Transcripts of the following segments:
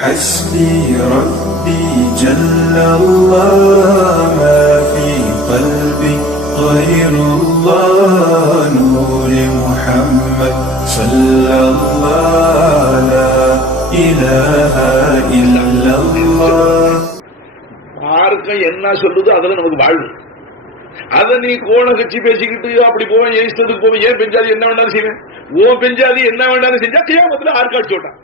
حسبي ربي جل الله ما في قلبي غير الله نور محمد صلى الله لا إله إلا الله மார்க்கம் என்ன சொல்லுதோ அதுல நமக்கு வாழ்வு அத நீ கோண கட்சி பேசிக்கிட்டு அப்படி போவேன் ஏன் இஷ்டத்துக்கு போவேன் ஏன் பெஞ்சாதி என்ன வேண்டாலும் செய்வேன் ஓ பெஞ்சாதி என்ன வேண்டாலும் செஞ்சா கியாமத்துல ஆர்காட் சொல்லிட்டான்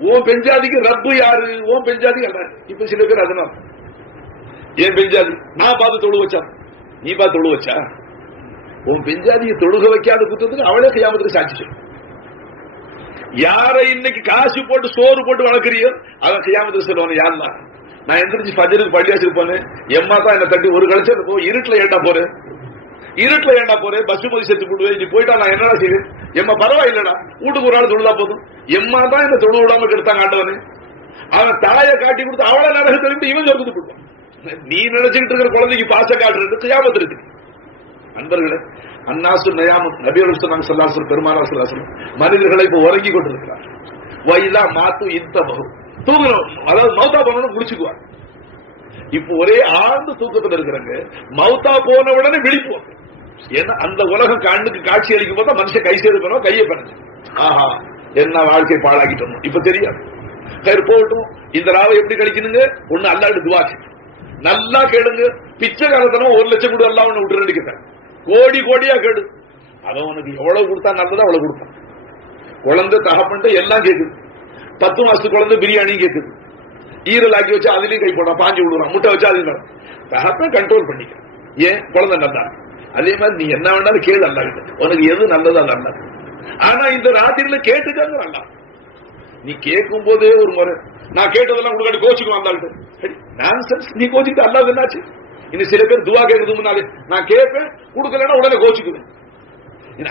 ஓ பெஞ்சாதிக்கு ரப்பு யாரு? ஓ பெஞ்சாதி இப்ப சில பேர் அதனால ஏன் பெஞ்சாதி நான் பார்த்து தொழு வச்சா? நீ பார்த்து தொழு வச்சா? உன் பெஞ்சாதியை தொழுக வைக்காத குத்தத்துக்கு அவளே கியாமத்துக்கு சாட்சி சொல்லு. யாரை இன்னைக்கு காசு போட்டு சோறு போட்டு வளர்க்குறியோ அவன் கியாமத்துக்கு சொல்லுவானு யாருலாம் நான் எந்திரிச்சு பஜருக்கு பள்ளியாச்சுக்கு போனேன். எம்மா தான் என்ன தட்டி ஒரு கழிச்சு போ இருட்டுல ஏட்டா போறேன். இருட்டுல ஏண்டா போறேன் பஸ் போய் செத்து போடுவேன் நீ போயிட்டா நான் என்னடா செய்வேன்? எம்மா பரவாயில்லடா. வீட்டுக்கு ஒரு ஆள் தொழுதா போதும். எம்மா தான் என்ன தொழு விடாம கெடுத்தாங்க ஆண்டவனே. அவன் தாயை காட்டி கொடுத்து அவளை நரக தெரிந்து இவன் சொர்க்கத்து போட்டான் நீ நினைச்சுக்கிட்டு இருக்கிற குழந்தைக்கு பாச காட்டுறது கியாமத்து இருக்கு. நண்பர்களே அன்னாசு நயாமு நபியோடு சொன்னாங்க சொல்லாசு பெருமானா சொல்லாசு மனிதர்களை இப்ப உறங்கி கொண்டிருக்கிறார். வயலா மாத்து இந்த பகு தூங்கணும். அதாவது மௌத்தா பண்ணணும் முடிச்சுக்குவார் இப்போ ஒரே ஆழ்ந்து தூக்கத்துல இருக்கிறாங்க மௌத்தா போன உடனே விழிப்போம். ஏன்னா அந்த உலகம் கண்ணுக்கு காட்சி அளிக்கும் போது மனுஷன் கை செய்து பண்ணுவோம் கையை பண்ணு ஆஹா என்ன வாழ்க்கை பாழாக்கிட்டோம். இப்ப தெரியாது. சரி போகட்டும். இந்த ராவை எப்படி கழிக்கணுங்க? ஒண்ணு அல்லாடு துவாச்சு நல்லா கேளுங்க. பிச்சை காலத்தனம் ஒரு லட்சம் கூட எல்லாம் ஒண்ணு விட்டு ரெண்டுக்கிட்டேன் கோடி கோடியா கேடு அவன் உனக்கு எவ்வளவு கொடுத்தா நல்லதோ அவ்வளவு கொடுத்தான் குழந்தை தகப்பன்ட்டு எல்லாம் கேக்குது. பத்து மாசத்து குழந்தை பிரியாணியும் கேக்குது. ஈரல் ஆக்கி வச்சு அதுலயும் கை போடுறான் பாஞ்சு விடுறான் முட்டை வச்சு அதுலயும் தகப்பன் கண்ட்ரோல் பண்ணிக்க ஏன்? குழந்தை நல்லா அதே மாதிரி நீ என்ன வேணாலும் கேளு அல்லா கிட்ட. உனக்கு எது நல்லது அது நல்லது ஆனா இந்த ராத்திரியில கேட்டுக்காங்க அல்ல நீ கேட்கும் போதே ஒரு முறை நான் கேட்டதெல்லாம் உங்களுக்கு கோச்சுக்கு அந்த நான் நீ கோச்சுக்கிட்டு அல்லாது என்னாச்சு? இன்னும் சில பேர் துவா கேட்கறது முன்னாலே நான் கேட்பேன் கொடுக்கலன்னா உடனே கோச்சுக்குவேன்.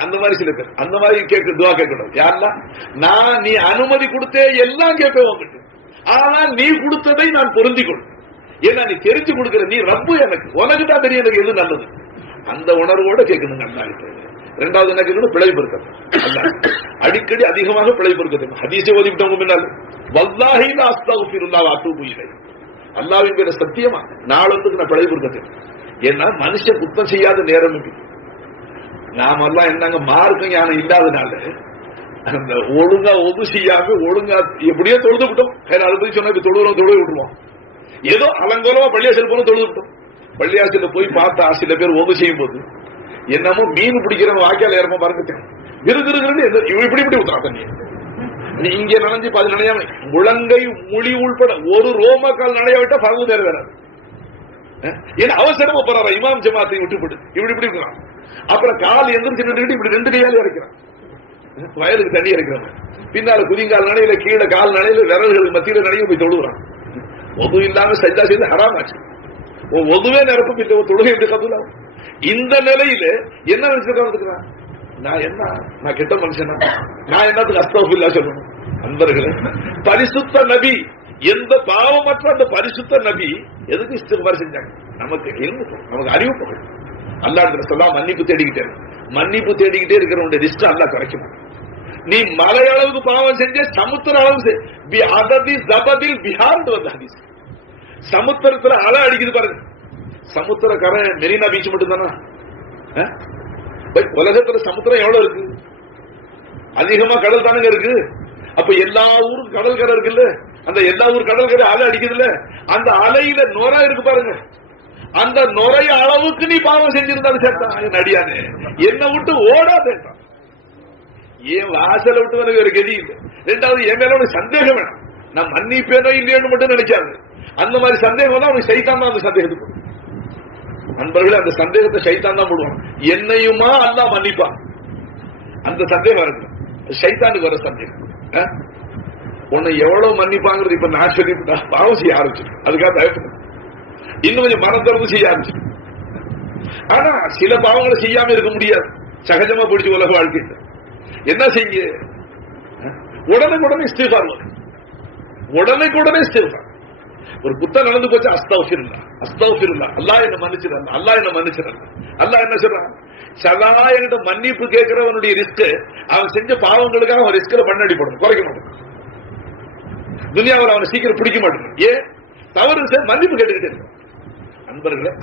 அந்த மாதிரி சில பேர் அந்த மாதிரி கேட்க துவா கேட்கணும் யாரெல்லாம் நான் நீ அனுமதி கொடுத்தே எல்லாம் கேட்பேன் உங்ககிட்ட ஆனால் நீ கொடுத்ததை நான் பொருந்தி கொள் ஏன்னா நீ தெரிஞ்சு கொடுக்கிற நீ ரப்பு எனக்கு. உனக்கு தான் தெரியும் எனக்கு எது நல்லது. அந்த உணர்வோட கேட்கணும் அல்லாஹ் ரெண்டாவது என்ன கேட்கணும்? பிழை பொருட்கள் அடிக்கடி அதிகமாக பிழை பொருட்கள் ஹதீஸை ஓதிவிட்டவங்க முன்னால். வல்லாஹி அஸ்தாகுபிருல்லா அத்தூபு இல்லை அல்லாவின் பேர சத்தியமா? நாளொன்றுக்கு நான் பிழை பொருட்கள் ஏன்னா மனுஷன் குத்தம் செய்யாத நேரம் நாம எல்லாம் என்னங்க மார்க்கம் ஞானம் இல்லாதனால அந்த ஒழுங்கா ஒது செய்யாம ஒழுங்கா எப்படியோ தொழுது விட்டோம் அதை பத்தி சொன்னா இப்ப தொழுகிறோம் தொழுது விட்டுருவோம். ஏதோ அலங்கோலமா பள்ளியா செல்போனும் தொழுது விட்டோம் பள்ளியாசில போய் பார்த்தா சில பேர் ஒது செய்யும் போது என்னமோ மீன் பிடிக்கிறவங்க வாக்கியால ஏறமா பாருங்க விருதுருன்னு இப்படி இப்படி ஊத்துறான். தண்ணி நீ. இங்க நனைஞ்சு பாதி நனையாம முழங்கை மொழி உள்பட ஒரு ரோம கால் நனைய விட்டா பறந்து நேரம் வராது ஏன்னா அவசரமா போறாரா? இமாம் ஜமாத்தை விட்டுப்பட்டு இப்படி இப்படி இருக்கிறான் அப்புறம் கால் எந்திரிச்சு இப்படி ரெண்டு கையால இறக்கிறான். வயலுக்கு தண்ணி இறக்கிறான் பின்னால குதிங்கால் நடையில கீழே கால் நடையில விரல்களுக்கு மத்தியில நடையும் போய் தொழுகிறான் ஒது இல்லாம சஜ்ஜா செய்து ஹராமாச்சு. ஒதுவே நிரப்பும் இந்த தொழுகை எப்படி கத்துலாம் இந்த நிலையில என்ன நினைச்சிருக்கான் நான் என்ன? நான் கெட்ட மனுஷனா? நான் என்னத்துக்கு அஸ்தபில்லா சொல்லணும்? அன்பர்களே பரிசுத்த நபி எந்த பாவமற்ற அந்த பரிசுத்த நபி எதுக்கு இஸ்திகார் செஞ்சாங்க? நமக்கு நமக்கு அறிவு பகல் அல்லாஹ் சொல்லா மன்னிப்பு தேடிக்கிட்டே மன்னிப்பு தேடிக்கிட்டே இருக்கிறவனுடைய லிஸ்ட் அல்லா குறைக்கும். நீ மலை அளவுக்கு பாவம் செஞ்ச சமுத்திர அளவு அததி ஜபதில் பிஹார் வந்த ஹதீஸ். சமுத்திரத்துல அலை அடிக்குது பாருங்க. சமுத்திர கரை மெரினா பீச் மட்டும் தானா உலகத்துல சமுத்திரம் எவ்வளவு இருக்கு? அதிகமா கடல் தானுங்க இருக்கு. அப்ப எல்லா ஊரும் கடல் கரை இருக்குல்ல? அந்த எல்லா ஊர் கடல் கரை அலை அடிக்குதுல்ல? அந்த அலையில நுர இருக்கு பாருங்க. அந்த நுரைய அளவுக்கு நீ பாவம் செஞ்சிருந்தாலும் சேர்த்தான் அடியானே. என்ன விட்டு ஓடாதேட்டான் ஏன் வாசல விட்டு எனக்கு ஒரு கதி இல்லை. ரெண்டாவது என் மேல சந்தேகம் வேணாம். நான் மன்னிப்பேனோ இல்லையோன்னு மட்டும் நினைக்காது. அந்த மாதிரி சந்தேகம் தான் அவனுக்கு சைத்தான் தான் அந்த சந்தேகத்துக்கு நண்பர்களே அந்த சந்தேகத்தை சைத்தான் தான் போடுவான். என்னையுமா அல்லா மன்னிப்பான் அந்த சந்தேகம் இருக்கு சைத்தானுக்கு வர சந்தேகம். உன்னை எவ்வளவு மன்னிப்பாங்கிறது இப்ப நான் சொல்லி பாவம் செய்ய ஆரம்பிச்சிருக்கேன் அதுக்காக பயப்படும் இன்னும் கொஞ்சம் மனம் திறந்து செய்ய ஆரம்பிச்சு ஆனா சில பாவங்களை செய்யாம இருக்க முடியாது. சகஜமா பிடிச்சு உலக வாழ்க்கை என்ன செய்ய? உடனுக்குடனே இஸ்திஃபார் வரும். உடனுக்குடனே இஸ்திஃபார். ஒரு குத்தம் நடந்து போச்சு அஸ்தௌஃபிருல்லா. அஸ்தௌஃபிருல்லா. அல்லாஹ் என்ன மன்னிச்சிடல அல்லாஹ் என்ன மன்னிச்சிடல அல்லாஹ் என்ன சொல்றான்? சதா என்கிட்ட மன்னிப்பு கேட்கிறவனுடைய ரிஸ்க் அவன் செஞ்ச பாவங்களுக்காக அவன் ரிஸ்க்ல பண்ணடி போடணும். குறைக்க மாட்டான். துனியாவில் அவனை சீக்கிரம் பிடிக்க மாட்டேங்குது ஏன் தவறு சார் மன்னிப்பு கேட்டுக்கிட்டே இருக்கான்.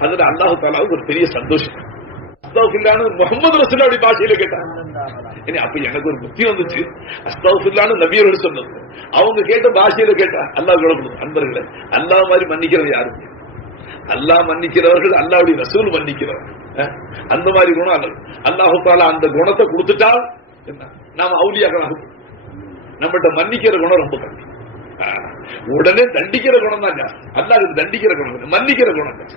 அதுல அல்லாஹு தாலாவுக்கு ஒரு பெரிய சந்தோஷம். அஸ்தௌஃபில்லான்னு முகமது ரசூலுடைய பாஷையில கேட்டாங்க. அப்ப எனக்கு ஒரு புத்தி வந்துச்சு. அஸ்தௌஃபில்லான்னு நபியர்கள் சொன்னது. அவங்க கேட்ட பாஷையில கேட்டா அல்லாஹ் கொடுக்கணும் நண்பர்களே அல்லாஹ் மாதிரி மன்னிக்கிறது யாரும் அல்லாஹ் மன்னிக்கிறவர்கள் அல்லாவுடைய ரசூல் மன்னிக்கிறவர்கள் அந்த மாதிரி குணம் அல்ல. அல்லாஹு தாலா அந்த குணத்தை கொடுத்துட்டால் என்ன? நாம அவுலியாக்களாக நம்மகிட்ட மன்னிக்கிற குணம் ரொம்ப கம்மி. உடனே தண்டிக்கிற குணம் தான் ஜாஸ்தி. அல்லாஹ் தண்டிக்கிற குணம். மன்னிக்கிற குணம் தான்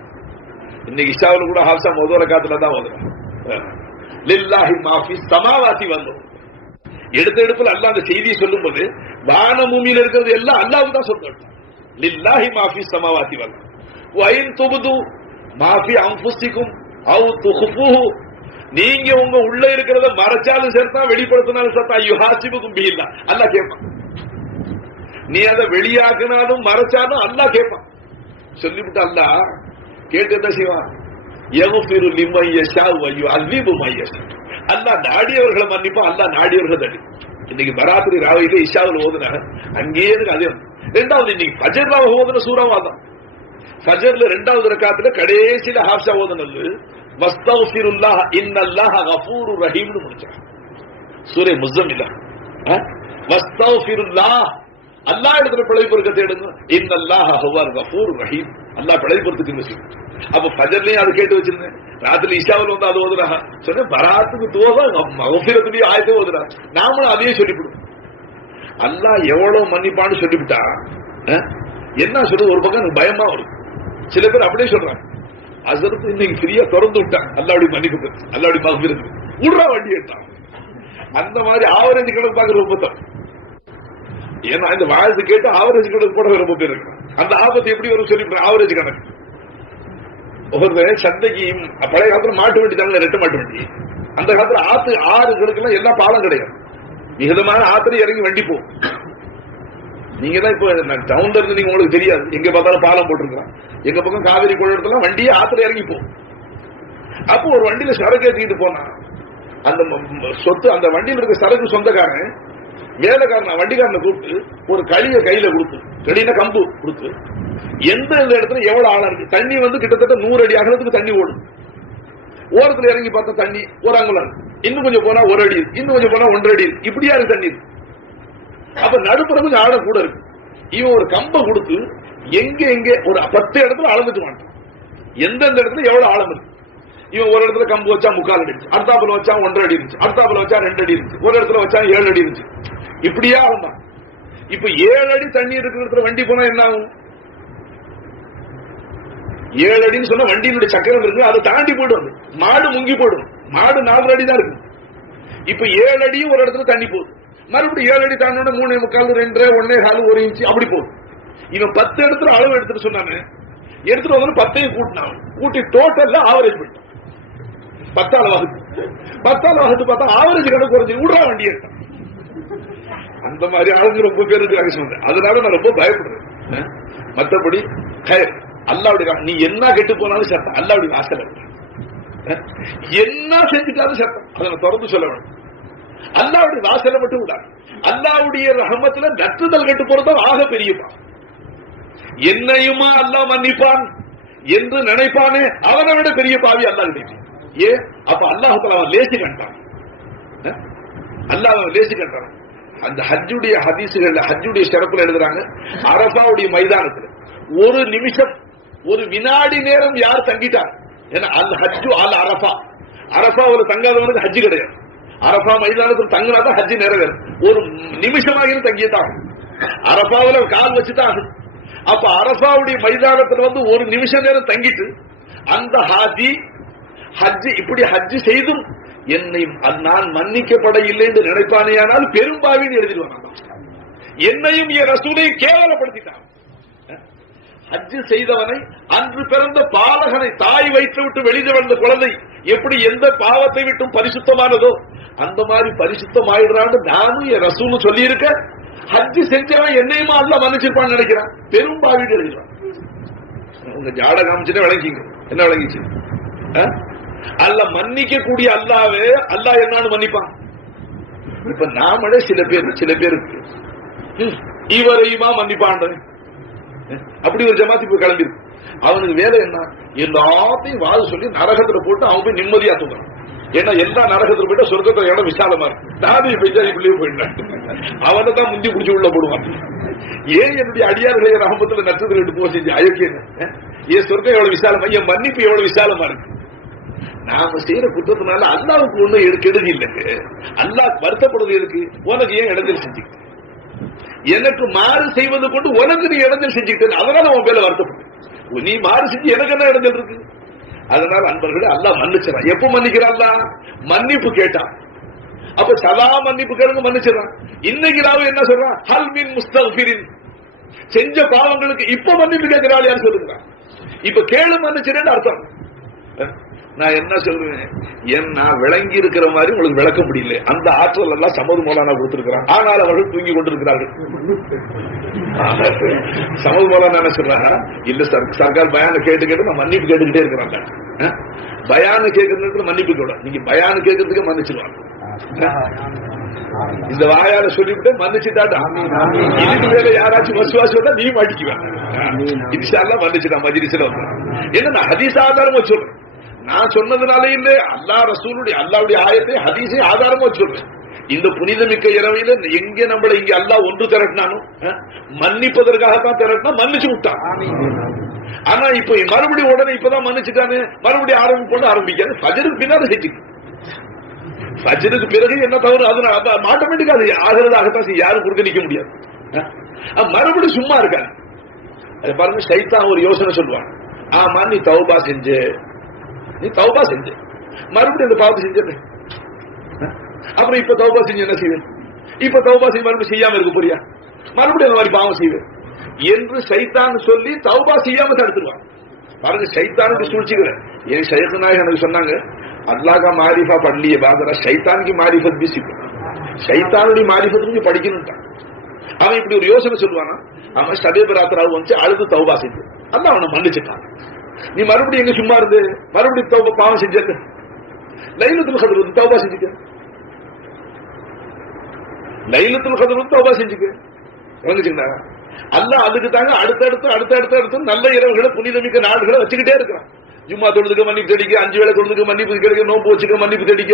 இன்னைக்கு இஷாவில் கூட ஹாப்சா முதல் காத்துல தான் ஓதுறோம் லில்லாஹி மாஃபி சமாவாசி வந்தோம் எடுத்த எடுப்புல அல்ல அந்த செய்தியை சொல்லும்போது வான பூமியில இருக்கிறது எல்லாம் அல்லாஹ்வுக்கு தான் சொல்லணும் லில்லாஹி மாஃபி சமாவாசி வந்தோம் வயின் துபுது மாஃபி அம்புஸ்திக்கும் அவு துகுஃபுஹு நீங்க உங்க உள்ள இருக்கிறத மறைச்சாலும் சேர்த்தா வெளிப்படுத்தினாலும் சேர்த்தா யுஹாசிபுக்கும் பில்லா அல்லாஹ் கேட்பான் நீ அதை வெளியாக்குனாலும் மறைச்சாலும் அல்லாஹ் கேட்பான் சொல்லிவிட்டு அல்லாஹ் கேட்டு என்ன செய்வான். யகுஃபிரு லிமன் யஷா வ யுஅذிபு மன் நாடியவர்களை மன்னிப்பா அல்லா நாடியவர்களை தடி இன்னைக்கு பராத்திரி ராவையில இஷாவில் ஓதுனா அங்கேயே இருக்கு அதே ரெண்டாவது இன்னைக்கு ஃபஜர்ல ஓதுன சூறாவா தான் ஃபஜர்ல ரெண்டாவது ரக்காத்துல கடைசியில ஹாப்ஷா ஓதுனது வஸ்தக்ஃபிருல்லாஹ் இன்னல்லாஹ கஃபூரு ரஹீம்னு முடிச்சாங்க. சூரே முஸ்ஸமில வஸ்தக்ஃபிருல்லாஹ் அல்லாஹ் இடத்துல பிழைப்பு இருக்க தேடுங்க இன்னல்லாஹ ஹுவர் கஃபூர் ரஹீம். அல்லா பிழை பொறுத்துக்கு செய்யும் அப்ப பஜர்லயும் அது கேட்டு வச்சிருந்தேன். ராத்திரி இஷாவில் வந்து அது ஓதுறா. சொன்னேன் பராத்துக்கு தோக மகஃபிரத்துலயும் ஆயத்தை ஓதுறா. நாமளும் அதையே சொல்லிவிடுவோம். அல்லா எவ்வளவு மன்னிப்பான்னு சொல்லிவிட்டா அஹ், என்ன சொல்றது? ஒரு பக்கம் எனக்கு பயமா வரும். சில பேர் அப்படியே சொல்றாங்க. அசரத்து இன்னைக்கு ஃப்ரீயா திறந்து விட்டான். அல்லாவுடைய மன்னிப்பு அல்லாவுடைய மகஃபிரத்து விடுறா வண்டி எடுத்தான். அந்த மாதிரி ஆவரேஜ் கணக்கு பார்க்க ரொம்ப தப்பு. ஏன்னா இந்த வாழ்த்து கேட்டு ஆவரேஜ் கணக்கு போட ரொம்ப பேர் இருக்கான் அந்த ஆபத்து எப்படி வரும் சொல்லி ஆவரேஜ் கணக்கு. ஒவ்வொரு சந்தைக்கு பழைய காலத்துல மாட்டு வண்டி தாங்க ரெட்டு மாட்டு வண்டி. அந்த காலத்துல ஆத்து ஆறுகளுக்கெல்லாம் எல்லா பாலம் கிடையாது. விகிதமான ஆத்துல இறங்கி வண்டி போகும் நீங்க தான் இப்போ டவுன்ல இருந்து நீங்க உங்களுக்கு தெரியாது. எங்க பார்த்தாலும் பாலம் போட்டிருக்கிறான் எங்க பக்கம் காவிரி போன வண்டியே ஆத்துல இறங்கி போகும் அப்போ ஒரு வண்டியில சரக்கு ஏற்றிக்கிட்டு போனா அந்த சொத்து அந்த வண்டியில் இருக்க சரக்கு சொந்தக்காரன் வேலைக்காரன் வண்டிக்காரனை கூப்பிட்டு ஒரு களிய கையில கொடுத்து களின கம்பு கொடுத்து எந்த எந்த இடத்துல எவ்வளவு ஆழம் இருக்கு? தண்ணி வந்து கிட்டத்தட்ட நூறு அடி அகலத்துக்கு தண்ணி ஓடும். ஓரத்துல இறங்கி பார்த்தா தண்ணி ஒரு அங்குலம். இன்னும் கொஞ்சம் போனா ஒரு அடி இன்னும் கொஞ்சம் போனா ஒன்றரை அடி. இருக்கு. இப்படியா இருக்கு தண்ணி. அப்ப நடுப்புற கொஞ்சம் ஆழம் கூட இருக்கு. இவன் ஒரு கம்பை கொடுத்து எங்க எங்க ஒரு பத்து இடத்துல அளந்துட்டு மாட்டான் எந்தெந்த இடத்துல எவ்வளவு ஆழம் இருக்கு? இவன் ஒரு இடத்துல கம்பு வச்சா முக்கால் அடி இருந்துச்சு. அடுத்தாப்புல வச்சா ஒன்றரை அடி இருந்துச்சு. அடுத்தாப்புல வச்சா ரெண்டு அடி இருந்துச்சு. ஒரு இடத்துல வச்சா ஏழு அடி இருந்துச்சு. இப்படியா அளந்தான் இப்ப ஏழு அடி தண்ணி இருக்கிற வண்டி போனா என்ன ஆகும்? ஏழு அடின்னு சொன்னா வண்டியினுடைய சக்கரம் இருக்கு அதை தாண்டி போயிடும். மாடு முங்கி போயிடும். மாடு நாலு அடி தான் இருக்கு. இப்ப ஏழு அடியும் ஒரு இடத்துல தண்ணி போகுது. மறுபடியும் ஏழு அடி தாண்டோட மூணு முக்கால் ரெண்டு ஒன்னே கால் ஒரு இன்ச்சு அப்படி போகுது. இவன் பத்து இடத்துல அளவு எடுத்துட்டு சொன்னானு எடுத்துட்டு வந்து பத்தையும் கூட்டினான் கூட்டி டோட்டல்ல ஆவரேஜ் பண்ணிட்டான் பத்தாள் வகுத்து பத்தாள் வகுத்து பார்த்தா ஆவரேஜ் கணக்கு குறைஞ்சி விடுறா வண்டி எடுத்தான். அந்த மாதிரி ஆளுங்க ரொம்ப பேர் இருக்காங்க சொல்றேன். அதனால நான் ரொம்ப பயப்படுறேன். மற்றபடி கயர் அல்லாவுடைய நீ என்ன கெட்டு போனாலும் சட்டம். அல்லாவுடைய வாசல் என்ன செஞ்சுட்டாலும் சட்டம். அதை நான் திறந்து சொல்ல வேணும். அல்லாவுடைய வாசலை மட்டும் விடாது அல்லாவுடைய ரஹமத்துல நற்றுதல் கெட்டு போறதும் ஆக பெரிய என்னையுமா அல்லாஹ் மன்னிப்பான் என்று நினைப்பானே அவனை விட பெரிய பாவி அல்லாஹ் கிடைக்கும் ஏ அப்ப அல்லாஹத்துல அவன் லேசி கண்டான் அல்லாஹ் அவன் லேசி கண்டான் அந்த ஹஜ்ஜுடைய ஹதீசுகள்ல ஹஜ்ஜுடைய சிறப்புல எழுதுறாங்க அரபாவுடைய மைதானத்துல. ஒரு நிமிஷம் ஒரு வினாடி நேரம் யார் தங்கிட்டார்? ஏன்னா அல் ஹஜ்ஜு அல் அரபா ஒரு தங்காதவனுக்கு ஹஜ்ஜு கிடையாது. அரபா மைதானத்தில் தங்கினாதான் ஹஜ்ஜு நிறைவேறும். ஒரு நிமிஷமாக தங்கியதான் அரபாவில் கால் வச்சுதான் ஆகும். அப்ப அரபாவுடைய மைதானத்துல வந்து ஒரு நிமிஷ நேரம் தங்கிட்டு அந்த ஹாஜி ஹஜ்ஜு இப்படி ஹஜ்ஜு செய்தும் என்னை நான் மன்னிக்கப்பட இல்லை என்று நினைப்பானேயானால் பெரும்பாவின்னு எழுதிடுவான் என்னையும் என் ரசூலை கேவலப்படுத்திட்டான். ஹஜ்ஜு செய்தவனை அன்று பிறந்த பாலகனை தாய் வைத்து விட்டு வெளியே வந்த குழந்தை எப்படி எந்த பாவத்தை விட்டும் பரிசுத்தமானதோ அந்த மாதிரி பரிசுத்தமாயிடுறான்னு நானும் என் ரசூல் சொல்லி இருக்க ஹஜ்ஜு செஞ்சவன் என்னையுமா அல்ல மன்னிச்சிருப்பான்னு நினைக்கிறான். பெரும் பாவிட்டு எழுதிடுவான். உங்க ஜாட காமிச்சுட்டே விளங்கிங்க என்ன விளங்கிச்சு? அல்ல மன்னிக்க கூடிய அல்லாவே அல்லாஹ் என்னான்னு மன்னிப்பான். இப்ப நாமளே சில பேர் சில பேருக்கு இவரையுமா மன்னிப்பாண்ட அப்படி ஒரு ஜமாத்தி போய் கிளம்பிருக்கு அவனுக்கு வேலை என்ன? எல்லாத்தையும் வாது சொல்லி நரகத்துல போட்டு அவன் போய் நிம்மதியா தூங்குறான். ஏன்னா எல்லா நரகத்துல போயிட்டா சொர்க்கத்துல இடம் விசாலமா இருக்கு. நானும் பெஞ்சாதி பிள்ளையே போயிட்டேன் அவனை தான் முந்தி பிடிச்சி உள்ள போடுவான். ஏன் என்னுடைய அடியார்களை ரகமத்துல நட்சத்திரம் எடுத்து போச்சு செஞ்சு ஏன் சொர்க்கம் எவ்வளவு விசாலமா? என் மன்னிப்பு எவ்வளவு விசாலமா இருக்கு? நாம செய்யற குற்றத்தினால அல்லாவுக்கு ஒண்ணும் கெடுதி இல்லைங்க அல்லாஹ் வருத்தப்படுவது இருக்கு உனக்கு ஏன் இடத்தில் செஞ்சுக்கிட்டு? எனக்கு மாறு செய்வது கொண்டு உனக்கு நீ இடத்தில் செஞ்சுக்கிட்டு அதனால உன் பேர்ல வருத்தப்படு நீ மாறு செஞ்சு எனக்கு என்ன இடத்தில் இருக்கு? அதனால அன்பர்களே அல்லாஹ் மன்னிச்சிடான் எப்ப மன்னிக்கிறான் மன்னிப்பு கேட்டான். அப்ப சதா மன்னிப்பு கேளுங்க மன்னிச்சிடறான். இன்னைக்கு ராவு என்ன சொல்றான்? ஹல் மின் முஸ்தகிரின் செஞ்ச பாவங்களுக்கு இப்ப மன்னிப்பு கேட்கிறாள் யார் சொல்லுங்க? இப்ப கேளு மன்னிச்சிடன்னு அர்த்தம். நான் என்ன சொல்லுவேன் என் நான் விளங்கி இருக்கிற மாதிரி உங்களுக்கு விளக்க முடியல. அந்த ஆற்றல் எல்லாம் சமது மோலானா கொடுத்திருக்கிறான். ஆனால் அவர்கள் தூங்கி கொண்டிருக்கிறார்கள். சமது மோலானா என்ன சொல்றாங்க இல்ல சார் சர்க்கார் பயான கேட்டு கேட்டு நான் மன்னிப்பு கேட்டுக்கிட்டே இருக்கிறாங்க. பயான கேட்கறதுக்கு மன்னிப்பு கூட நீங்க பயான கேட்கறதுக்கு மன்னிச்சிருவாங்க. இந்த வாயால சொல்லிவிட்டு மன்னிச்சுட்டாட்டா? இதுக்கு மேல யாராச்சும் வசுவாசி வந்தா நீ மாட்டிக்குவேன் இன்ஷால்லாம் மன்னிச்சுட்டா மஜிலிசில வந்து. என்ன நான் ஹதீஸ் ஆதாரமா சொல்றேன். நான் சொன்னதுனால இல்ல. அல்லா ரசூலுடைய அல்லாவுடைய ஆயத்தை ஹதீஸை ஆதாரமா சொல்றேன் இந்த புனிதமிக்க இரவையில எங்க நம்மள இங்க அல்லா ஒன்று திரட்டினானோ? மன்னிப்பதற்காகத்தான் திரட்டினா மன்னிச்சு விட்டான். ஆனா இப்ப மறுபடியும் உடனே இப்பதான் மன்னிச்சுட்டானு. மறுபடியும் ஆரம்பிப்போம் ஆரம்பிக்காது ஃபஜருக்கு பின்னாடி செஞ்சுக்கு ஃபஜருக்கு பிறகு என்ன தவறு? அது ஆட்டோமேட்டிக்கா அது ஆகிறதாகத்தான் யாரும் குறுக்க நிக்க முடியாது. மறுபடியும் சும்மா இருக்காங்க பாருங்க சைத்தான் ஒரு யோசனை சொல்லுவாங்க ஆமா நீ தௌபா செஞ்சு. நீ தௌபா செஞ்ச. மறுபடியும் அந்த பாவத்தை செஞ்சது அப்புறம் இப்ப தௌபா செஞ்சு என்ன செய்வேன்? இப்ப தௌபா செஞ்சு மறுபடியும் செய்யாம இருக்க போறியா? மறுபடியும் அந்த மாதிரி பாவம் செய்வேன். என்று சைத்தான் சொல்லி தௌபா செய்யாம தடுத்துருவான் பாருங்க சைத்தானுக்கு சூழ்ச்சிக்கிறேன். என் நாயகன் எனக்கு சொன்னாங்க அல்லாஹா மாரிஃபா பள்ளிய பாதரா சைத்தானுக்கு மாரிஃபத் பிசிக்கும் சைத்தானுடைய மாரிஃபத்துக்கு படிக்கணும்ட்டான். அவன் இப்படி ஒரு யோசனை சொல்லுவானா? அவன் சதேபராத்திராவு வந்து அழுது தௌபா செஞ்சு. அல்ல அவனை மன்னிச்சுட்டான். நீ மறுபடியும் எங்க சும்மா இருந்து? மறுபடியும் தௌப பாவம் செஞ்சது லைலத்துல கதிர் வந்து தௌபா செஞ்சுக்க. லைலத்துல கதிர் வந்து தௌபா செஞ்சுக்க. விளங்குச்சுங்களா அல்ல அதுக்கு தாங்க அடுத்தடுத்து அடுத்தடுத்து அடுத்து நல்ல இரவுகளை புனிதமிக்க நாடுகளை வச்சுக்கிட்டே இருக்கிறான். ஜும்மா தொழுதுக்கு மன்னிப்பு தெடிக்க அஞ்சு வேலை தொழுதுக்கு மன்னிப்பு கிடைக்க நோம்பு வச்சுக்க மன்னிப்பு தெடிக்க.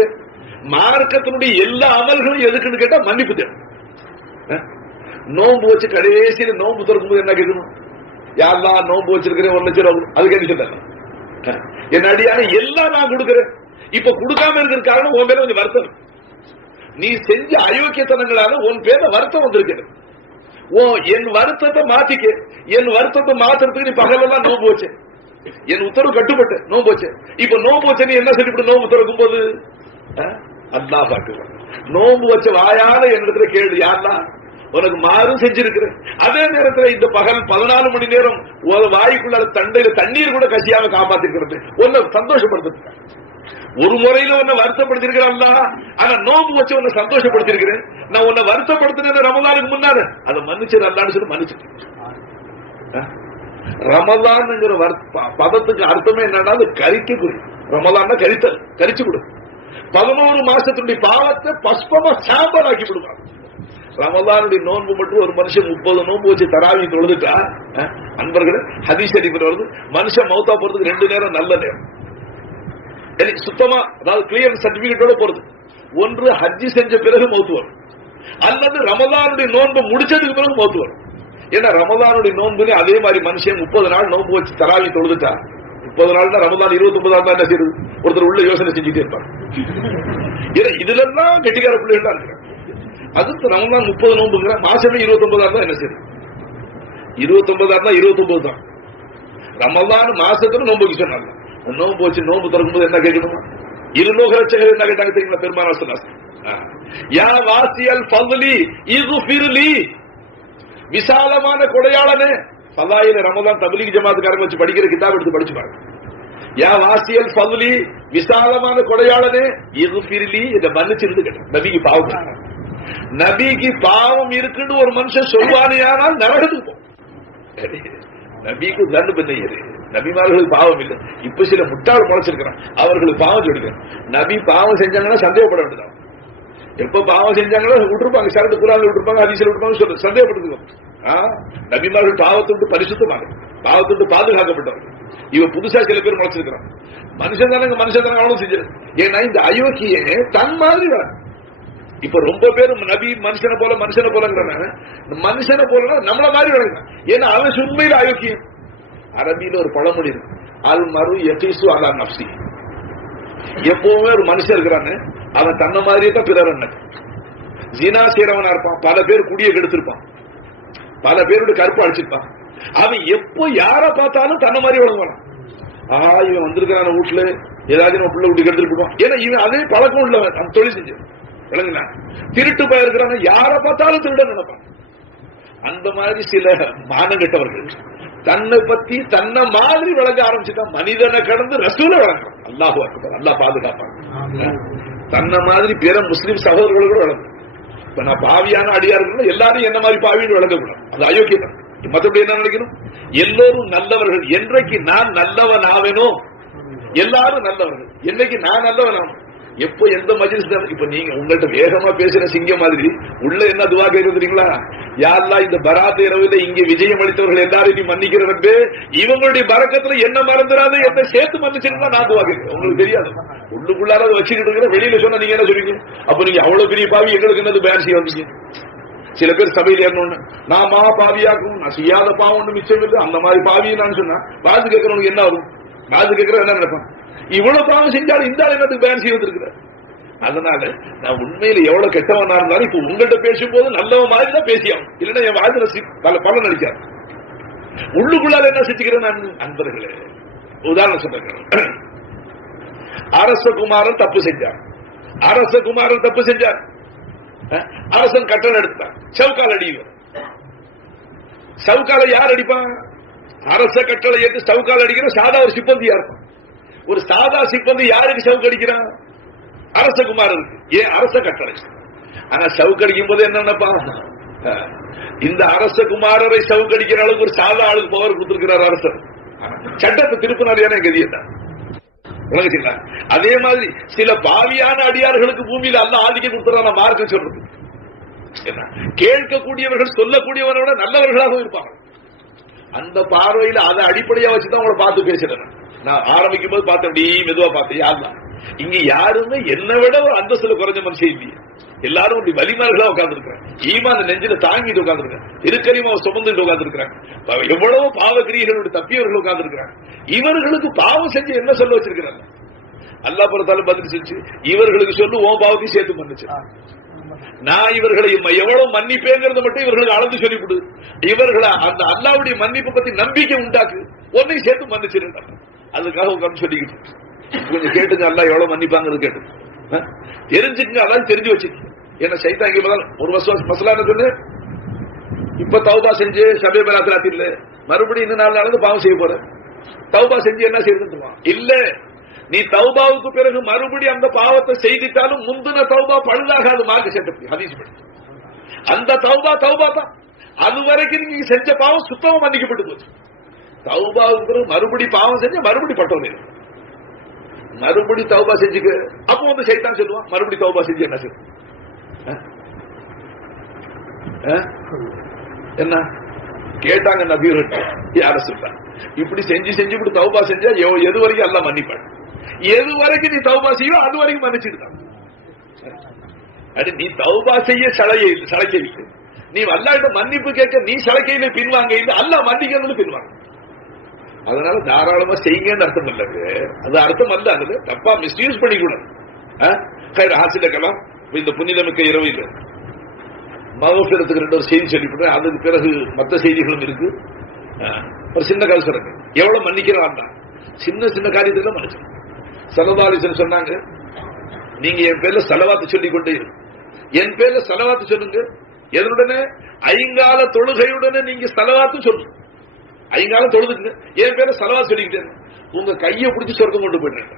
மார்க்கத்தினுடைய எல்லா அமல்களும் எதுக்குன்னு கேட்டா மன்னிப்பு தேடும் நோம்பு வச்சு கடைசியில நோம்பு திறக்கும் போது என்ன கேட்கணும்? யாரெல்லாம் நோன்பு வச்சிருக்கிறேன் ஒரு லட்சம் ரூபாய் என்ன சொல்ல என் அடியான எல்லாம் நான் கொடுக்கிறேன். இப்ப கொடுக்காம இருக்கிற காரணம் உன் பேர் கொஞ்சம் வருத்தம். நீ செஞ்ச அயோக்கியத்தனங்களால உன் பேர்ல வருத்தம் வந்திருக்கிறது ஓ என் வருத்தத்தை மாத்திக்க என் வருத்தத்தை மாத்துறதுக்கு நீ பகலெல்லாம் நோன்பு வச்ச. என் உத்தரவு கட்டுப்பட்டு நோன்பு வச்ச. இப்ப நோன்பு வச்ச நீ என்ன சொல்லிவிட்டு நோன்பு உத்தரவுக்கும் போது அல்லா பாட்டு நோன்பு வச்ச வாயால என்னிடத்துல கேடு யாரெல்லாம் உனக்கு மாறும் செஞ்சிருக்கிறேன். அதே நேரத்தில் இந்த பகல் பதினாலு மணி நேரம் வாய்க்குள்ள தண்டையில தண்ணீர் கூட கசியாம காப்பாத்திக்கிறது உன்னை சந்தோஷப்படுத்த ஒரு முறையில உன்னை வருத்தப்படுத்திருக்கிறான் ஆனா நோம்பு வச்சு உன்னை சந்தோஷப்படுத்திருக்கிறேன். நான் உன்னை வருத்தப்படுத்தினேன் ரமதானுக்கு முன்னால. அதை மன்னிச்சது அல்லான்னு சொல்லி மன்னிச்சு ரமதான்ங்கிற பதத்துக்கு அர்த்தமே என்னன்னா அது கரிக்க குறி ரமதான் கரித்தல். கரிச்சு கொடு. பதினோரு மாசத்துடைய பாவத்தை பஸ்பமா சாம்பல் ஆக்கி விடுவாங்க ரமதானுடைய நோன்பு மட்டும் ஒரு மனுஷன் முப்பது நோன்பு வச்சு தராவி தொழுதுட்டா அன்பர்கள் ஹதீஸ் அடிப்படை வருது மனுஷன் மௌத்தா போறதுக்கு ரெண்டு நேரம் நல்ல நேரம். சுத்தமா அதாவது கிளியர் சர்டிபிகேட்டோட போறது. ஒன்று ஹஜ்ஜி செஞ்ச பிறகு மௌத்து வரும். அல்லது ரமதானுடைய நோன்பு முடிச்சதுக்கு பிறகு மௌத்து வரும். ஏன்னா ரமதானுடைய நோன்புன்னு அதே மாதிரி மனுஷன் முப்பது நாள் நோன்பு வச்சு தராவி தொழுதுட்டா முப்பது நாள் தான் ரமதான் இருபத்தி ஒன்பதாம் தான் என்ன செய்யுது. ஒருத்தர் உள்ள யோசனை செஞ்சுட்டே இருப்பாங்க இதுல எல்லாம் கெட்டிக்கார பிள்ளைகள் தான் இருக்கிறாங்க அதுக்கு ரமலான் முப்பது நோன்புங்கிற மாசமே இருபத்தி ஒன்பதா தான் என்ன சரி இருபத்தி ஒன்பதா தான். இருபத்தி ஒன்பது தான் ரமலான் மாசத்துல நோன்புக்கு சொன்னாங்க. நோன்பு வச்சு நோன்பு திறக்கும் போது என்ன கேட்கணுமா? இருநூறு லட்சங்கள் என்ன கேட்டாங்க தெரியுங்களா பெருமான சொன்னாங்க யா வாசியல் பதுலி இது பிருலி விசாலமான கொடையாளனே. பல்லாயில ரமதான் தபிலிக் ஜமாத்துக்காரங்க வச்சு படிக்கிற கிதாப் எடுத்து படிச்சு பாருங்க. யா வாசியல் பதுலி விசாலமான கொடையாளனே. இது பிரிலி இதை மன்னிச்சிருந்து கேட்டேன் நபிக்கு பாவம் நபிக்கு பாவம் இருக்குன்னு ஒரு மனுஷன் சொல்வானேயானால் நரகத்துக்கு நபிக்கு தண்டு பின்னையது நபிமார்களுக்கு பாவம் இல்லை. இப்ப சில முட்டாள் முளைச்சிருக்கிறான் அவர்களுக்கு பாவம் சொல்லிருக்கேன் நபி பாவம் செஞ்சாங்கன்னா சந்தேகப்பட வேண்டியதான் எப்ப பாவம் செஞ்சாங்களோ விட்டுருப்பாங்க. சரத்து குரான் விட்டுருப்பாங்க அதிசயில் விட்டுருப்பாங்க சொல்லு சந்தேகப்படுத்துக்கோ நபிமார்கள் பாவத்தை விட்டு பரிசுத்தமாக பாவத்தை விட்டு பாதுகாக்கப்பட்டவர்கள் இவ புதுசா சில பேர் முளைச்சிருக்கிறான். மனுஷன் தானே மனுஷன் தானே அவனும் செஞ்சது. ஏன்னா இந்த அயோக்கியே தன் மாதிரி வரான். இப்ப ரொம்ப பேர் நபி மனுஷனை போல மனுஷனை போலங்கிறாங்க மனுஷனை போல நம்மள மாதிரி வழங்குறான் ஏன்னா அவன் உண்மையில அயோக்கியம் அரபியில ஒரு பழமொழி இருக்கு. அல் மறு எஃபீசு அலா நப்சி எப்பவுமே ஒரு மனுஷன் இருக்கிறான்னு அவன் தன்னை மாதிரியே தான் பிறர் என்ன ஜினா செய்யறவனா இருப்பான். பல பேர் குடிய கெடுத்திருப்பான். பல பேருடைய கருப்பு அடிச்சிருப்பான் அவன் எப்போ யார பார்த்தாலும் தன்னை மாதிரி வழங்குவான் ஆஹா இவன் வந்திருக்கிறான் வீட்டுல ஏதாவது நம்ம பிள்ளை விட்டு கெடுத்துட்டு போவான் ஏன்னா இவன் அதே பழக்கம் உள்ளவன். அந்த தொழில் செஞ்சு விளங்குனா. திருட்டு போயிருக்கிறாங்க யார பார்த்தாலும் திருட நினைப்பான். அந்த மாதிரி சில மானங்கெட்டவர்கள் தன்னை பத்தி தன்னை மாதிரி வழங்க ஆரம்பிச்சுட்டான் மனிதனை கடந்து ரசூல வழங்குறான் அல்லாஹு அக்பர் அல்லாஹ் பாதுகாப்பான். தன்னை மாதிரி பிற முஸ்லிம் சகோதரர்கள் கூட வழங்கும் இப்ப நான் பாவியான அடியார்கள் எல்லாரும் என்ன மாதிரி பாவின்னு வழங்கக்கூடாது அது அயோக்கியம். மத்தபடி என்ன நினைக்கணும்? எல்லோரும் நல்லவர்கள். என்றைக்கு நான் நல்லவன் ஆவேனோ எல்லாரும் நல்லவர்கள். என்னைக்கு நான் நல்லவன் ஆவேன் எப்போ எந்த மஜிலிஸ் இப்ப நீங்க உங்கள்கிட்ட வேகமா பேசுற சிங்கம் மாதிரி உள்ள என்ன துவா கேட்குறீங்களா யாரெல்லாம் இந்த பராத் இரவுல இங்க விஜயம் அளித்தவர்கள் எல்லாரும் நீ மன்னிக்கிற ரப்பே இவங்களுடைய பறக்கத்துல என்ன மறந்துடாது என்ன சேர்த்து மன்னிச்சிருந்தா நான் துவா கேட்கிறேன் உங்களுக்கு தெரியாது. உள்ளுக்குள்ளார வச்சுக்கிட்டு இருக்கிற வெளியில சொன்னா நீங்க என்ன சொல்றீங்க அப்ப நீங்க அவ்வளவு பெரிய பாவி எங்களுக்கு என்னது பேன் செய்ய வந்தீங்க? சில பேர் சபையில் ஏறணும்னு. நான் மகா பாவியாக்கும் நான் செய்யாத பாவம் ஒன்று மிச்சம் இல்லை. அந்த மாதிரி பாவியும் நான் சொன்னா பாது கேட்கறவனுக்கு என்ன ஆகும்? பாது கேட்கற என்ன நினைப்பான்? இவ்வளவு பாவம் செஞ்சாலும் இந்த ஆள் என்னத்துக்கு பேன் செய்ய வந்திருக்கிறார் அதனால நான் உண்மையில எவ்வளவு கெட்டவனா இருந்தாலும் இப்ப உங்கள்கிட்ட பேசும்போது நல்லவன் மாதிரி தான் பேசியாகும் இல்லைன்னா என் வாழ்த்துல சி- பல பலன் அளிக்காது. உள்ளுக்குள்ளால என்ன செஞ்சுக்கிறேன் நான்? அன்பர்களே உதாரணம் சொல்றேன். அரசகுமாரன் தப்பு செஞ்சார் அரசகுமாரன் தப்பு செஞ்சார் அஹ், அரசன் கட்டளை எடுத்தான். சவுக்கால் அடிவர் சவுக்கால யார் அடிப்பான்? அரச கட்டளை ஏற்று சவுக்கால் அடிக்கிற சாதா ஒரு சிப்பந்தியா இருக்கும் ஒரு சாதா சிப்பந்தி யாருக்கு சவுக்கு அடிக்கிறான்? அரசகுமாரனுக்கு ஏன் அரச கட்டளை? ஆனா சவுக்கு அடிக்கும் போது என்ன இந்த அஹ், இந்த சவுக்கு அடிக்கிற அளவுக்கு ஒரு சாதா ஆளுக்கு பவர் கொடுத்திருக்கிறார் அரசர். சட்டத்தை திருப்பினார் ஏன்னா கதி என்ன அதே மாதிரி சில பாவியான அடியார்களுக்கு பூமியில அல்ல ஆதிக்கம் கொடுத்துறான மார்க்கம் சொல்றது. என்ன? கேட்கக்கூடியவர்கள் சொல்லக்கூடியவர்களோட நல்லவர்களாக நல்லவர்களாகவும் இருப்பாங்க. அந்த பார்வையில அதை அடிப்படையா வச்சுதான் அவங்களை பார்த்து பேசுறேன் நான். ஆரம்பிக்கும் போது பார்த்தேன் அப்படி மெதுவா பார்த்தேன். யாருதான் இங்க யாருமே என்னை விட ஒரு அந்தஸ்துல குறைஞ்ச மனுஷன் இல்லையே. எல்லாரும் இப்படி வலிமார்களா உட்கார்ந்துருக்காங்க ஈமான நெஞ்சில தாங்கிட்டு உட்கார்ந்துருக்காங்க இருக்கரிமா சுமந்துட்டு உட்கார்ந்துருக்காங்க எவ்வளவு பாவ கிரியைகளோட தப்பியவர்கள் உட்கார்ந்துருக்காங்க இவர்களுக்கு பாவம் செஞ்சு என்ன சொல்ல வச்சிருக்கிறாங்க? அல்லா பொறுத்தாலும் பதில் செஞ்சு இவர்களுக்கு சொல்லு உன் பாவத்தையும் சேர்த்து பண்ணுச்சு. நான் இவர்களை எவ்வளவு மன்னிப்பேங்கிறத மட்டும் இவர்களுக்கு அளந்து சொல்லிவிடு இவர்களை அந்த அல்லாவுடைய மன்னிப்பு பத்தி நம்பிக்கை உண்டாக்கு ஒன்னையும் சேர்த்து மன்னிச்சிருந்தா அதுக்காக உட்காந்து சொல்லிக்கிட்டு கொஞ்சம் கேட்டுங்க எல்லாம் எவ்வளவு மன்னிப்பாங்கிறது கேட்டு ஆ? அதான் தெரிஞ்சு வச்சுக்க ஏன்னா சைத்தான் ஒரு வருஷம் மசலா என்ன சொன்னேன் இப்ப தௌபா செஞ்சு சபை பராத்திராத்தி இல்ல மறுபடியும் இன்னும் நாலு நாளுக்கு பாவம் செய்ய போற. தௌபா செஞ்சு என்ன செய்யுதுன்னு இல்ல நீ தௌபாவுக்கு பிறகு மறுபடியும் அந்த பாவத்தை செய்திட்டாலும் முந்தின தௌபா பழுதாகாது மார்க்க சட்டப்படி ஹதீஸ் படி. அந்த தௌபா தௌபா தான் அது வரைக்கும் நீங்க செஞ்ச பாவம் சுத்தமா மன்னிக்கப்பட்டு போச்சு. தௌபாவுக்கு பிறகு மறுபடி பாவம் செஞ்ச மறுபடி பட்டம் இருக்கு மறுபடி தௌபா செஞ்சுக்க. அப்போ வந்து சைத்தான் சொல்லுவான் மறுபடி தௌபா செஞ்சு என்ன செய்யும் என்ன? கேட்டாங்க நபீர். யார சொல்ற இப்படி செஞ்சு செஞ்சு இப்படி தௌபா செஞ்சா எது வரைக்கும் எல்லாம் மன்னிப்பாள். எது வரைக்கும் நீ தௌபா செய்யோ அது வரைக்கும் மன்னிச்சுட்டு அடி நீ தௌபா செய்ய சளைய சளைக்கவில்லை நீ அல்லாட்ட மன்னிப்பு கேட்க நீ சளைக்கையில பின்வாங்க இல்லை அல்ல மன்னிக்கிறது பின்வாங்க. அதனால தாராளமா செய்யுங்கன்னு அர்த்தம் இல்ல அது. அர்த்தம் அல்ல அதுல தப்பா மிஸ்யூஸ் பண்ணிக்கூடாது ஆசிரியக்கலாம் இந்த புனிதமிக்க இரவு இல்லை ரெண்டு ஒரு செய்தி சொல்லிவிட்டேன். அதுக்கு பிறகு மற்ற செய்திகளும் இருக்கு. ஒரு சின்ன கதை சொல்றேன். எவ்வளவு மன்னிக்கிறான் தான். சின்ன சின்ன காரியத்துல மன்னிச்சு சலதாலிசன் சொன்னாங்க நீங்க என் பேர்ல செலவாத்து சொல்லிக் கொண்டே இரு. என் பேர்ல செலவாத்து சொல்லுங்க. எதனுடனே ஐங்கால தொழுகையுடனே நீங்க செலவாத்து சொல்லுங்க ஐங்காலம் தொழுதுங்க என் பேரை செலவா சொல்லிக்கிட்டேன் உங்க கையை பிடிச்சி சொர்க்கம் கொண்டு போயிட்டேன்